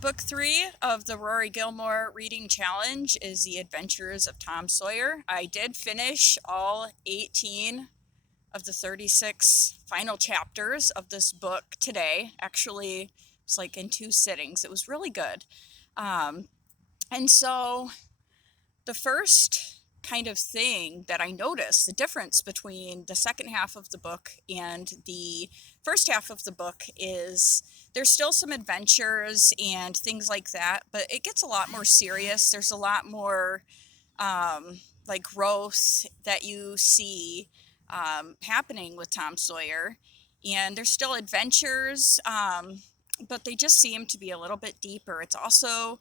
Book 3 of the Rory Gilmore Reading Challenge is The Adventures of Tom Sawyer. I did finish all 18 of the 36 final chapters of this book today. Actually, it's like in two sittings. It was really good. Um, and so the first kind of thing that I noticed, the difference between the second half of the book and the first half of the book, is there's still some adventures and things like that, but it gets a lot more serious. There's a lot more like growth that you see happening with Tom Sawyer. And there's still adventures, but they just seem to be a little bit deeper. It's also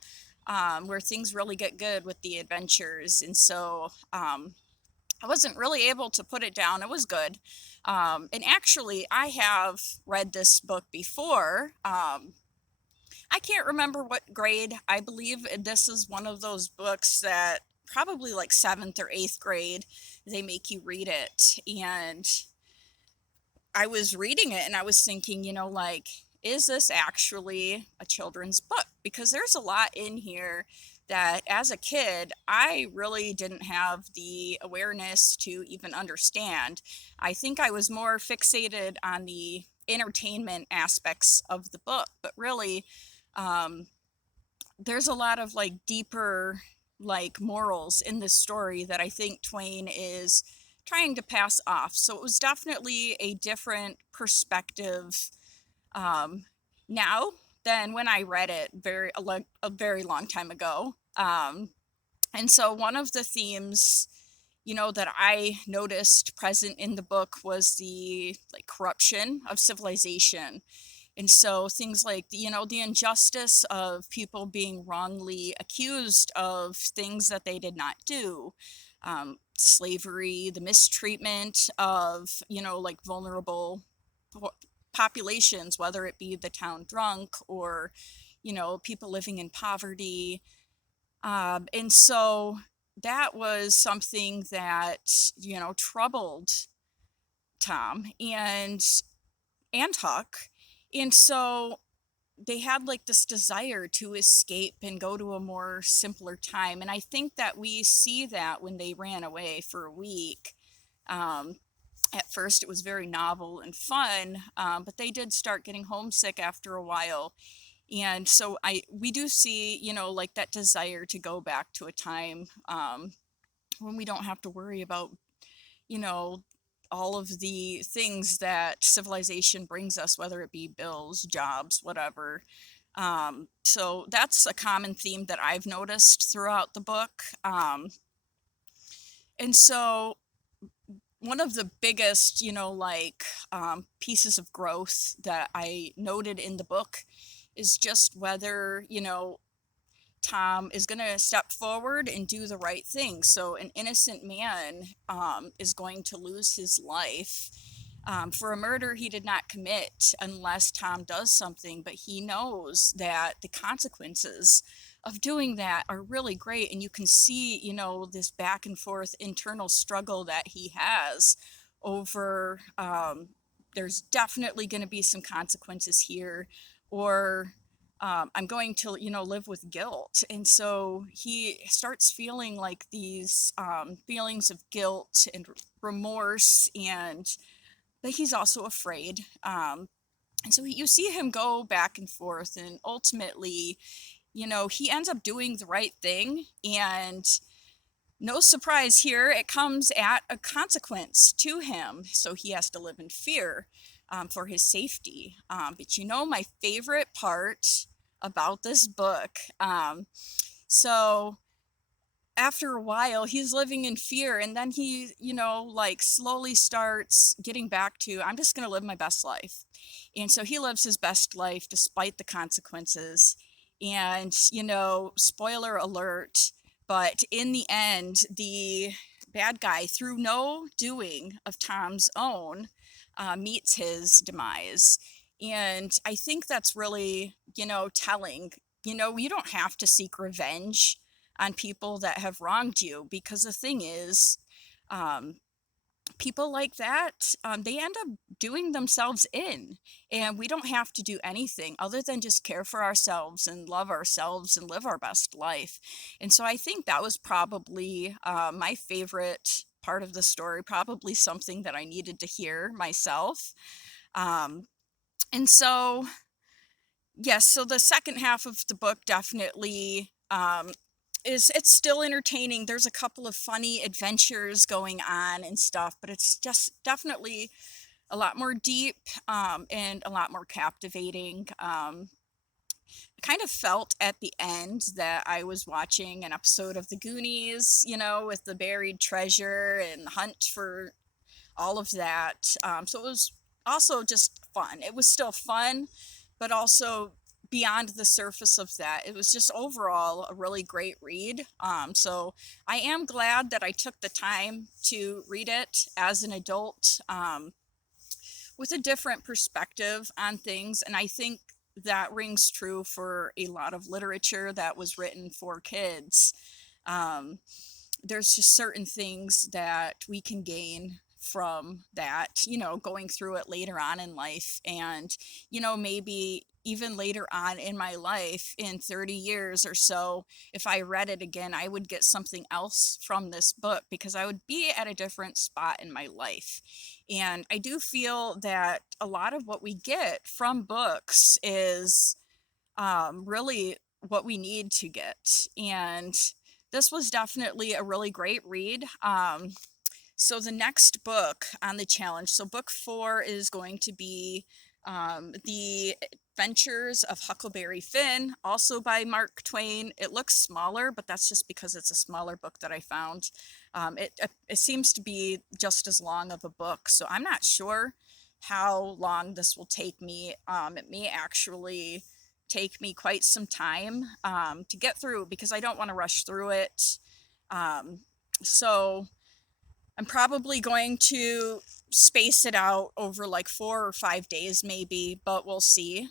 where things really get good with the adventures. And so I wasn't really able to put it down. It was good. And actually, I have read this book before. I can't remember what grade. I believe this is one of those books that probably like seventh or eighth grade, they make you read it. And I was reading it and I was thinking, like, is this actually a children's book? Because there's a lot in here that as a kid, I really didn't have the awareness to even understand. I think I was more fixated on the entertainment aspects of the book, but really, um, there's a lot of like deeper like morals in this story that I think Twain is trying to pass off. So it was definitely a different perspective um, now than when I read it a very long time ago. And so one of the themes, that I noticed present in the book was the like corruption of civilization. And so things like, the injustice of people being wrongly accused of things that they did not do, slavery, the mistreatment of, like vulnerable populations, whether it be the town drunk or, people living in poverty. And so that was something that, troubled Tom and Huck. And so they had like this desire to escape and go to a more simpler time. And I think that we see that when they ran away for a week. At first, it was very novel and fun, but they did start getting homesick after a while. And so we do see, like that desire to go back to a time when we don't have to worry about, you know, all of the things that civilization brings us, whether it be bills, jobs, whatever. So that's a common theme that I've noticed throughout the book. And so one of the biggest, pieces of growth that I noted in the book is just whether, Tom is going to step forward and do the right thing. So an innocent man is going to lose his life for a murder he did not commit unless Tom does something, but he knows that the consequences of doing that are really great. And you can see, this back and forth internal struggle that he has over there's definitely going to be some consequences here, or I'm going to, live with guilt. And so he starts feeling like these feelings of guilt and remorse, but he's also afraid. And so you see him go back and forth, and ultimately, he ends up doing the right thing. And no surprise here, it comes at a consequence to him. So he has to live in fear for his safety. But my favorite part about this book, so after a while, he's living in fear, and then he, like slowly starts getting back to, I'm just going to live my best life. And so he lives his best life despite the consequences. And, spoiler alert, but in the end, the bad guy, through no doing of Tom's own, meets his demise. And I think that's really, telling. You don't have to seek revenge on people that have wronged you, because the thing is, um, people like that, they end up doing themselves in, and we don't have to do anything other than just care for ourselves and love ourselves and live our best life. And so I think that was probably my favorite part of the story, probably something that I needed to hear myself. Um, and so, yes, so the second half of the book definitely is it's still entertaining. There's a couple of funny adventures going on and stuff, but it's just definitely a lot more deep and a lot more captivating. I kind of felt at the end that I was watching an episode of The Goonies, you know, with the buried treasure and the hunt for all of that. So it was also just fun. It was still fun, but also beyond the surface of that, it was just overall a really great read. So I am glad that I took the time to read it as an adult, with a different perspective on things. And I think that rings true for a lot of literature that was written for kids. Um, there's just certain things that we can gain from that, you know, going through it later on in life. And, you know, maybe even later on in my life, in 30 years or so, if I read it again, I would get something else from this book because I would be at a different spot in my life. And I do feel that a lot of what we get from books is really what we need to get. And this was definitely a really great read. So the next book on the challenge, so book 4 is going to be The Adventures of Huckleberry Finn, also by Mark Twain. It looks smaller, but that's just because it's a smaller book that I found. It seems to be just as long of a book, so I'm not sure how long this will take me. It may actually take me quite some time to get through because I don't want to rush through it. So I'm probably going to space it out over like 4 or 5 days, maybe, but we'll see.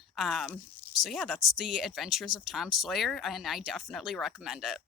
So yeah, that's The Adventures of Tom Sawyer, and I definitely recommend it.